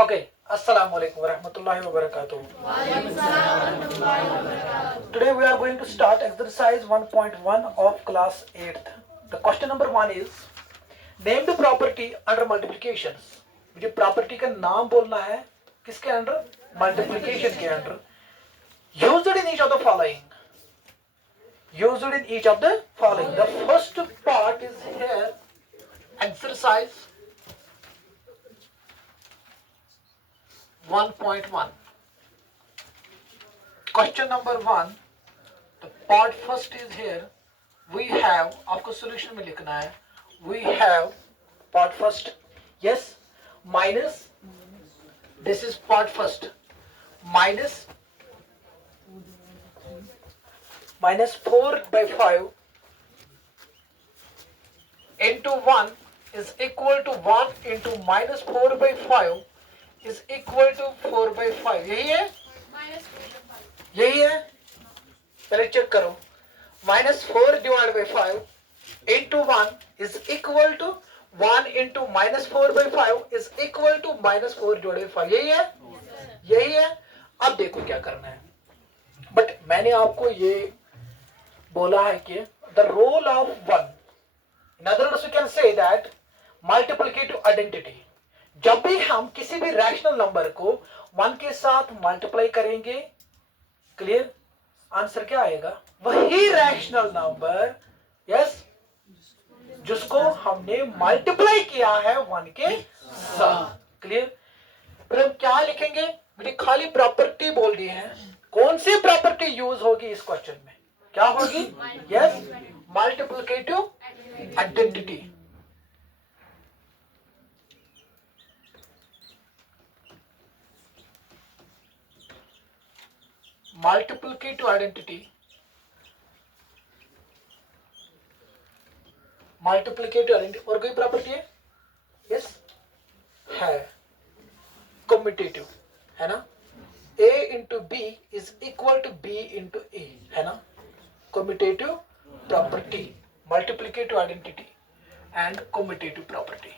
Okay, Assalamu alaikum warahmatullahi wabarakatuh. Today we are going to start exercise 1.1 of class 8th. The question number 1 is name the property under multiplications. मुझे property का नाम बोलना है किसके under? Multiplication के under. Used in each of the following. Used in each of the following. The first part is here exercise 1.1. Question number 1. The part first is here. We have, आपको solution में लिखना है. We have part first. Yes. Minus. This is part first. Minus 4 by 5 into 1 is equal to 1 into minus 4 by 5 is equal to 4 by 5. यही है? यही है? पहले check करो. Minus 4 divided by 5 into 1 is equal to 1 into minus 4 by 5 is equal to minus 4 divided by 5. यही है? यही है? अब देखो क्या करना है. बट मैंने आपको ये बोला है कि the role of 1. In other words, you can say that multiplicative identity. जब भी हम किसी भी रैशनल नंबर को 1 के साथ मल्टीप्लाई करेंगे, क्लियर, आंसर क्या आएगा? वही रैशनल नंबर, यस, जिसको हमने मल्टीप्लाई किया है 1 के साथ. क्लियर. फिर हम क्या लिखेंगे? मैंने खाली प्रॉपर्टी बोल दी है. कौन सी प्रॉपर्टी यूज होगी इस क्वेश्चन में? क्या होगी? Yes, multiplicative identity. Multiplicative identity. Multiplicative identity और कोई प्रॉपर्टी है? यस है. कम्यूटेटिव है ना. A into B is equal to B into A है ना. Commutative property, multiplicative identity and commutative property.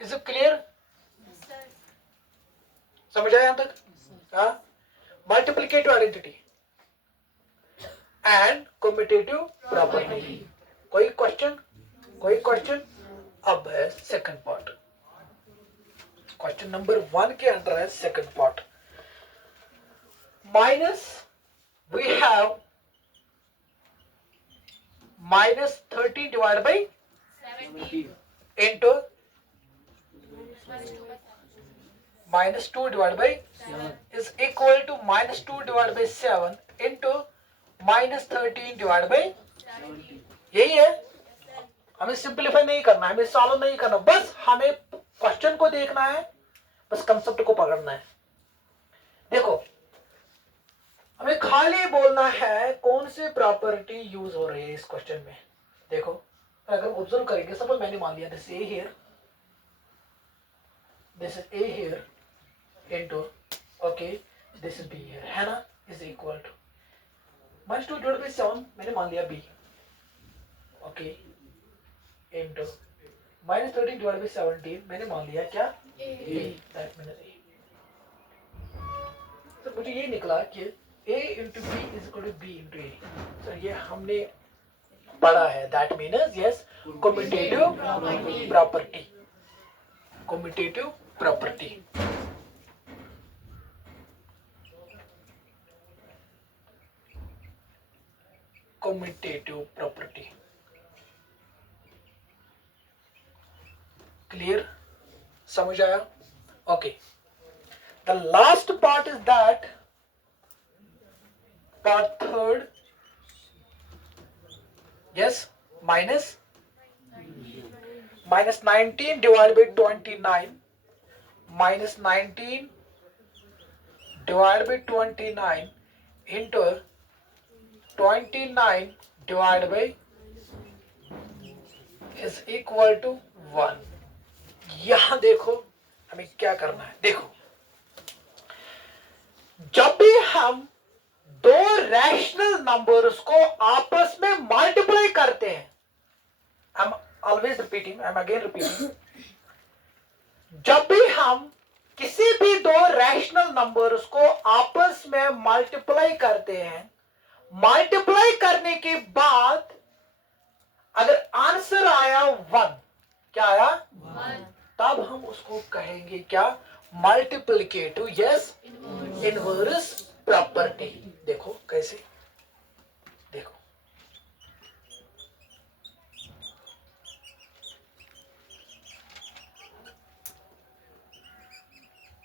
Is it clear? समझ आया यहां तक? हाँ. Multiplicative identity and commutative property. कोई क्वेश्चन? कोई क्वेश्चन? अब है सेकंड पार्ट. क्वेश्चन नंबर 1 के अंदर है second part. Minus we have minus 13 divided by into minus 2 divided by is equal to minus 2 divided by 7 into minus 13 divided by. यही है. हमें सिंप्लीफाई नहीं करना है, हमें सॉल्व नहीं करना, बस हमें क्वेश्चन को देखना है, बस कंसेप्ट को पकड़ना है. देखो, हमें खाली बोलना है कौन सी प्रॉपर्टी यूज हो रही है इस क्वेश्चन में. देखो, अगर ऑब्जर्व करेंगे, सपोज मैंने मान लिया this A here, this is A here into, okay, this is B here, है ना, is equal to minus 2 divide by 7 मैंने मान लिया B, okay, into minus 13 divide by 17 मैंने मान लिया क्या? ए. That means A. तो मुझे ये निकला कि a into b is equal to b into a. तो ये हमने पढ़ा है. That means yes, commutative property. Commutative property. Commutative property. Clear? समझ आया? Okay. The last part is that part third, yes, minus 19 divided by 29, minus 19 divided by 29 into 29 divided by is equal to 1. यहां देखो हमें क्या करना है. देखो, जब भी हम दो रैशनल नंबर्स को आपस में मल्टीप्लाई करते हैं, I am always repeating, I am again repeating, जब भी हम किसी भी दो रैशनल नंबर्स को आपस में मल्टीप्लाई करते हैं, मल्टीप्लाई करने के बाद अगर आंसर आया 1, क्या आया 1, तब हम उसको कहेंगे क्या, मल्टीप्लिकेटिव, यस, इनवर्स प्रॉपर्टी। देखो कैसे, देखो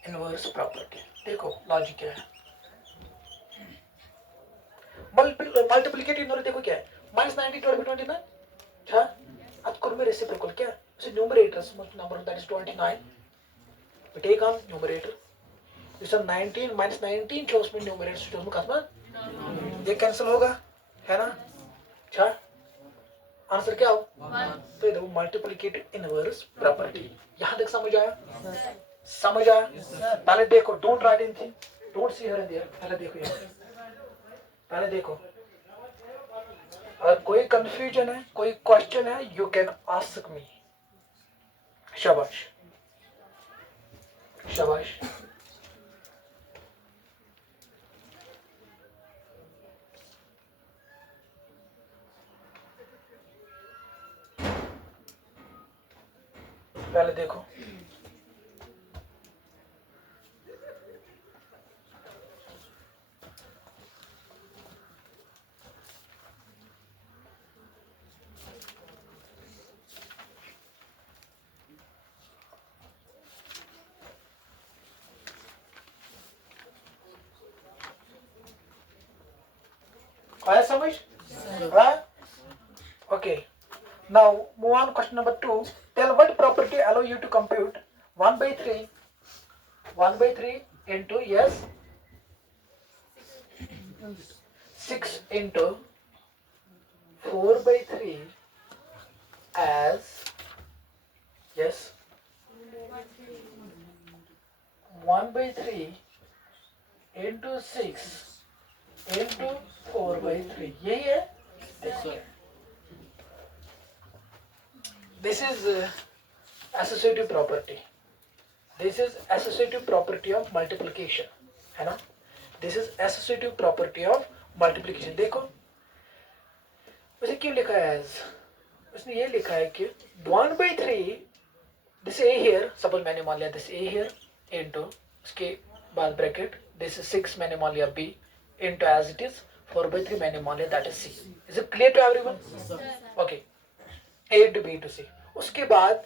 इनवर्स प्रॉपर्टी, देखो लॉजिक क्या है। मल्टीप्लिकेटिव इनवर्स देखो क्या है, -90/29, अच्छा अब कर में रेसिप्रोकल क्या, so numerator number that is 29, we take on numerator, this is 19 minus 19 क्यों उसमें numerator जो उसमें कसमा ये कैंसिल होगा, है ना, अच्छा आंसर क्या हो 1, तो ये देखो मल्टीप्लिकेटिव इनवर्स प्रॉपर्टी। यहां तक समझ आया, समझ आया, पहले देखो, don't write in thing, don't see here and there, पहले देखो यहाँ, पहले देखो, अगर कोई कंफ्यूजन है, कोई क्वेश्चन है, यू कैन आस्क मी। शाबाश शाबाश। पहले देखो, आया समझ, right? Okay, now move on, question number 2, tell what property allow you to compute 1/3 into, yes, 6 into 4/3 as, yes, 1/3 into 6 into 4/3, यही है। This is associative property. This is associative property of multiplication, है ना, this is associative property of multiplication। देखो उसे क्यों लिखा है as, उसने ये लिखा है कि 1/3, this a here, सपोज मैंने मान लिया this a here into, उसके बाद ब्रैकेट, this is 6 मैंने मान लिया b into as it is 4/3 मैंने मान लिया that is c। Is it clear to everyone? Okay, a into b into c। उसके बाद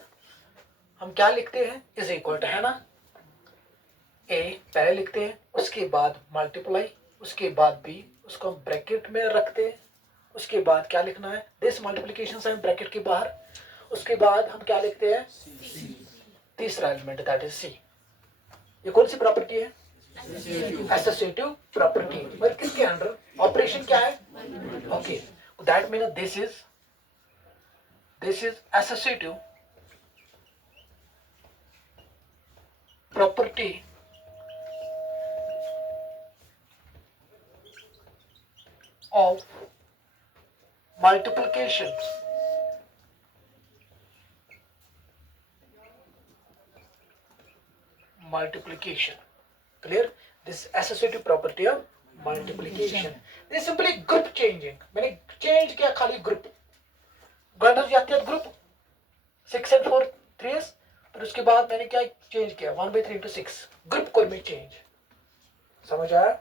हम क्या लिखते हैं, इज इक्वल टू, है ना, a पहले लिखते हैं, उसके बाद मल्टीप्लाई, उसके बाद b, उसको हम ब्रैकेट में रखते हैं, उसके बाद क्या लिखना है, दिस मल्टीप्लिकेशन साइन ब्रैकेट के बाहर, उसके बाद हम क्या लिखते हैं, तीसरा एलिमेंट दैट इज c। ये कौन सी प्रॉपर्टी है, एसोसिएटिव प्रॉपर्टी, पर किसके अंडर, ऑपरेशन क्या है, okay, that mean this is associative property of multiplication clear, this associative property of multiplication, this is simply group changing। मैंने चेंज किया खाली ग्रुप, गणना जाती है ग्रुप 6 and 4 3s, फिर उसके बाद मैंने क्या चेंज किया 1/3 into 6, ग्रुप को में चेंज, समझ आया,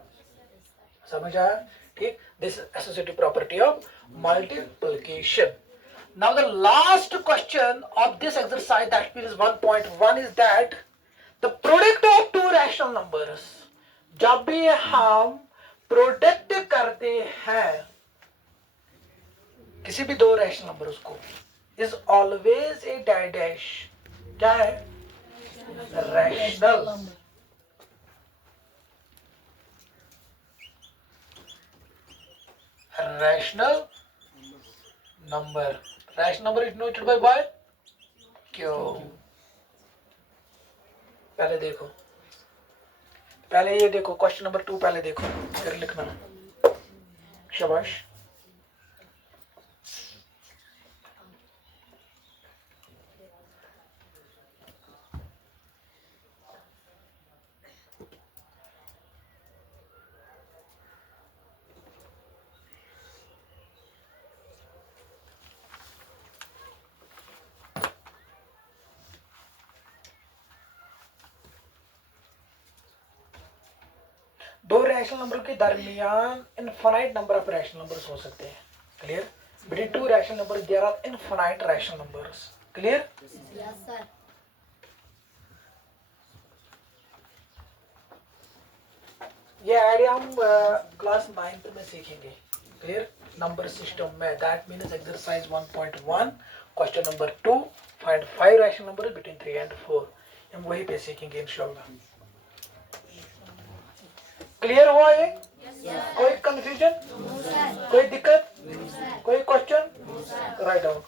समझ आया, ठीक, this is associative property of multiplication। Now the last question of this exercise, that is 1.1, is that the product of two rational numbers, जब भी हम प्रोडक्ट करते हैं किसी भी दो रैशनल नंबर्स को, is always a dash, क्या है, rational, rational number, rational number is denoted by क्यों, पहले देखो, पहले ये देखो क्वेश्चन नंबर 2, पहले देखो फिर लिखना। शाबाश। दो रैशनल नंबर के दरमियान infinite number of rational numbers हो सकते हैं। Clear? Between two rational number there are infinite rational numbers. Clear? Yes sir. ये आइडिया हम क्लास 9 में सीखेंगे। क्लियर? नंबर सिस्टम में, that means exercise 1.1 question number 2 find 5 rational number between 3 and 4। हम वहीं पे सीखेंगे इंशाल्लाह। क्लियर हुआ ये? कोई कंफ्यूजन? कोई दिक्कत? कोई क्वेश्चन? Write down.